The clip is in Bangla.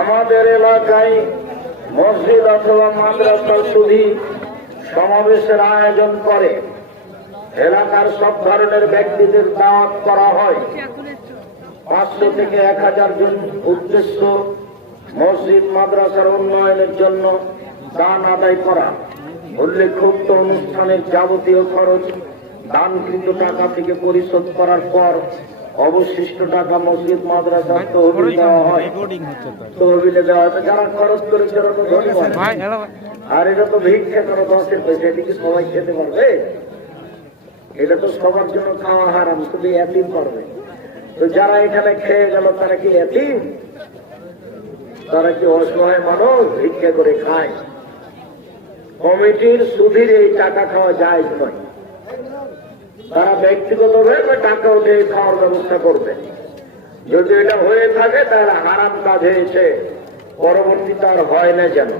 আমাদের এলাকায় মসজিদ অথবা মাদ্রাসা সুধী সমাবেশের আয়োজন করে এলাকার সব ধরনের ব্যক্তিদের দাওয়াত করা হয়। 500 থেকে 1000 জন উদ্দেশ্য মসজিদ মাদ্রাসার উন্নয়নের জন্য দান আদায় করা। উল্লেখোক্ত অনুষ্ঠানের যাবতীয় খরচ দানকৃত টাকা থেকে পরিশোধ করার পর অবশিষ্ট টাকা মসজিদ মাদ্রাসা তহবিল দেওয়া হয়। তহবিলে দেওয়া হয়, যারা খরচ করেছে ওরা তো ধন্যবাদ। আর এটা তো ভিক্ষা করো 10 পয়সা, এটা কি সবাই খেতে পারবে? এটা তো সবার জন্য খাওয়া হারাম, শুধু এতিম পারবে। তো যারা এখানে খেয়ে গেল তারা কি এতিম? তারা কি অসহায় মানুষ ভিক্ষা করে খায়? কমিটির সুধীর এই টাকা খাওয়া যায় নয়। তারা ব্যক্তিগতভাবে টাকা উঠে খাওয়ার ব্যবস্থা করবে। যদি এটা হয়ে থাকে তাহলে হারাম কাজ হয়েছে, পরবর্তীতে আর হয় না যেন।